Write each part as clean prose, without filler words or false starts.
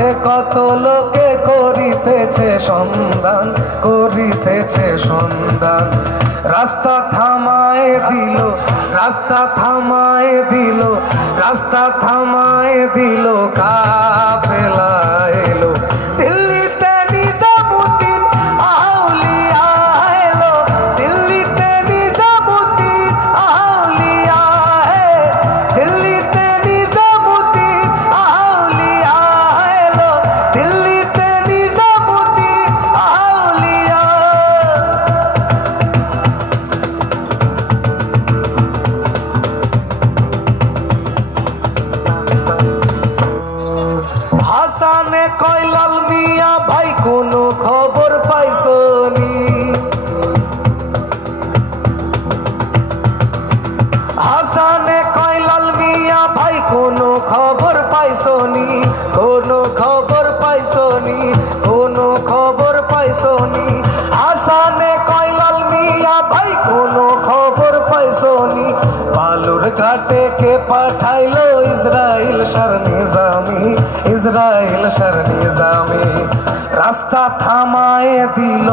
মাঝে কত লোকে করিতেছে সন্ধান, করিতেছে সন্ধান। রাস্তা থামায় দিল, রাস্তা থামায় দিল, রাস্তা থামায় দিল, কাফেলা এলো। দিল্লিতে নিজামুদ্দিন আউলিয়া এলো, দিল্লিতে নিজামুদ্দিন আউলিয়া, দিল্লিতে নিজামুদ্দিন আউলিয়া এলো, দিল্লিতে নিজামুদ্দিন আউলিয়া। হাসানে কয় লাল মিয়া ভাই কোনো খবর পাইছনি, হাসানে কয় লাল মিয়া ভাই কোনো খবর পাইছনি, কোনো খবর পাইছনি, কোনো খবর পাইছনি। হাসানে কয় লাল মিয়া ভাই কোনো খবর পাইছনি। বালুর ঘাটে কে পাঠাইলো ইসরাইল শার নিজামি, ইসরাইল শার নিজামি। রাস্তা থামায় দিল,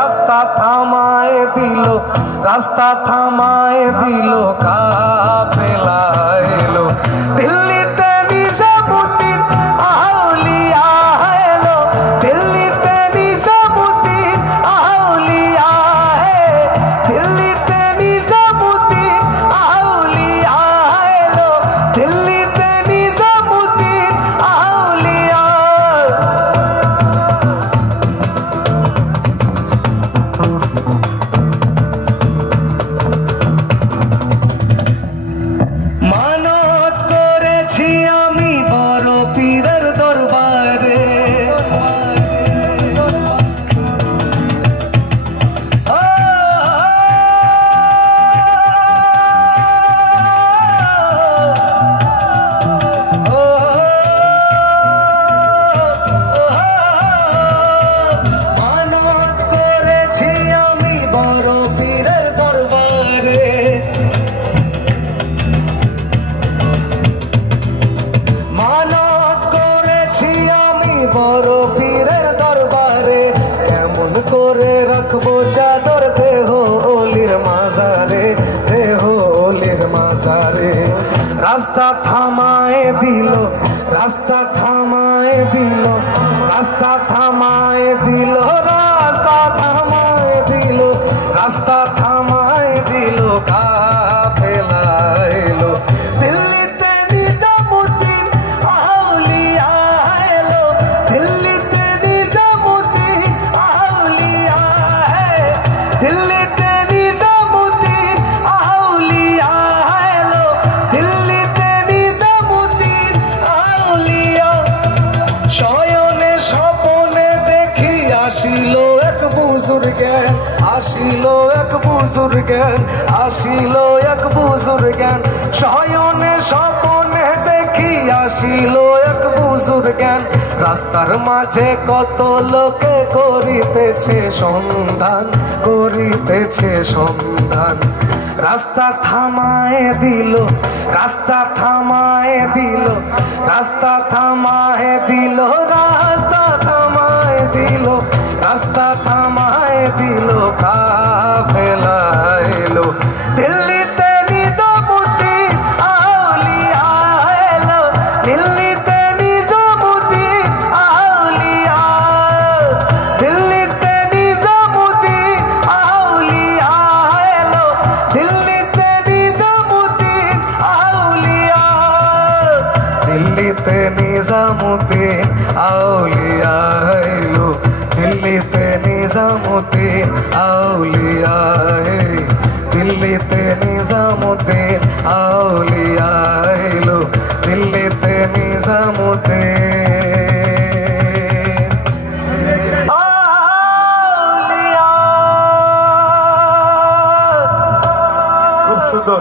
রাস্তা থামায় দিল, রাস্তা থামায় দিল, কাফেলা এলো। দিল্লিতে নিজামুদ্দিন আউলিয়া এলো, দিল্লিতে নিজামুদ্দিন আউলিয়া, দিল্লিতে নিজামুদ্দিন আউলিয়া এলো, দিল্লিতে নিজামুদ্দিন আউলিয়া। মানত করেছি আমি বড় পীরের দরবারে, মানত করেছি আমি বড় পীরের দরবারে। মানত করেছি আমি বড় পীরের দরবারে, কেমন করে রাখবো চাদর দেহ ওলির মাজারে, দেহ ওলির মাজারে। রাস্তা থামায় দিল, রাস্তা থামায় দিল, রাস্তা থামায় দিল, রাস্তা থামায় দিল, রাস্তা থামায় দিল, কাফেলা এলো। দিল্লিতে নিজামুদ্দিন আউলিয়া এলো, দিল্লিতে নিজামুদ্দিন আউলিয়া, দিল্লিতে নিজামুদ্দিন আউলিয়া এলো, দিল্লিতে নিজামুদ্দিন আউলিয়া। শয়নে স্বপনে দেখি আসিল এক বুজুর্গেন, আসিল এক বুজুর্গেন, আসিল এক বুজুর্গেন। শয়নে স্বপনে দেখি আসিল এক বুজুর্গেন। রাস্তার মাঝে কত লোকে করিতেছে সন্ধান, করিতেছে সন্ধান। রাস্তা থামায় দিল, রাস্তা থামায় দিল, রাস্তা থামায় দিল, রাস্তা থামায় দিল, রাস্তা থামায় দিল, কাফেলা এলো। দিল্লিতে নিজামুদ্দিন আউলিয়া এলো, দিল্লিতে নিজামুদ্দিন আউলিয়া, দিল্লিতে নিজামুদ্দিন আউলিয়া এলো, দিল্লিতে নিজামুদ্দিন আউলিয়া, দিল্লিতে নিজামুদ্দিন আউলিয়া এলো, দিল্লিতে নিজামুদ্দিন আউলিয়া, দিল্লিতে